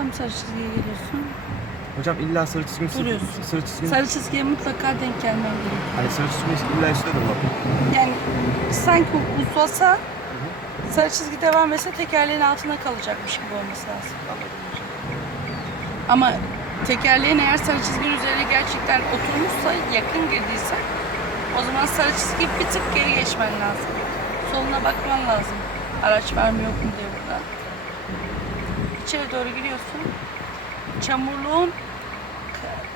Tam sarı çizgiye geliyorsun. Hocam illa sarı üstüne- Duruyorsun. Sarı çizginin... Sarı çizgiye mutlaka denk gelmen gerekiyor. Hani sarı çizginin illa üstüne durmak. Yani sanki uzasa sarı çizgi devam etse tekerleğin altına kalacakmış gibi olması lazım. Ama tekerleğin eğer sarı çizginin üzerine gerçekten oturmuşsa, yakın girdiyse o zaman sarı çizgi bir tık geri geçmen lazım. Soluna bakman lazım. Araç var mı yok mu diye burada. İçeri doğru giriyorsun. Çamurluğun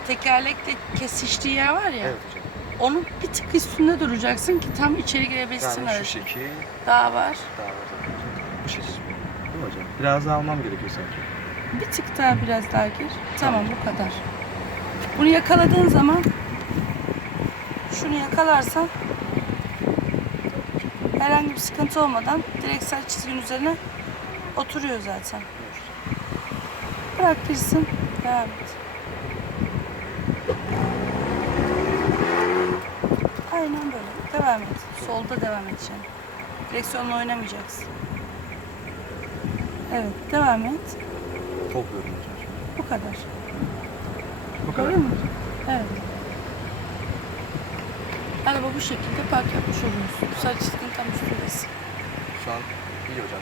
tekerlekle kesiştiği yer var ya. Evet hocam. Onun bir tık üstünde duracaksın ki tam içeri girebilsin Yani şu aracın. şekil Daha var. daha var zaten hocam. Bu şekil. Değil mi hocam? Biraz daha almam gerekiyor sanki. Bir tık daha biraz daha gir. Tamam bu kadar. Bunu yakaladığın zaman şunu yakalarsan herhangi bir sıkıntı olmadan direkt sarı çizginin üzerine oturuyor zaten. Bırak girsin. Devam et. Aynen böyle. Devam et. Solda devam edeceksin. Direksiyonla oynamayacaksın. Evet, devam et. Topluyorum hocam. Bu kadar. Bu kadar. Mi? Evet. Araba bu şekilde park yapmış oluyorsun. Sarı çizginin tam üstündesin. Şu an iyi hocam.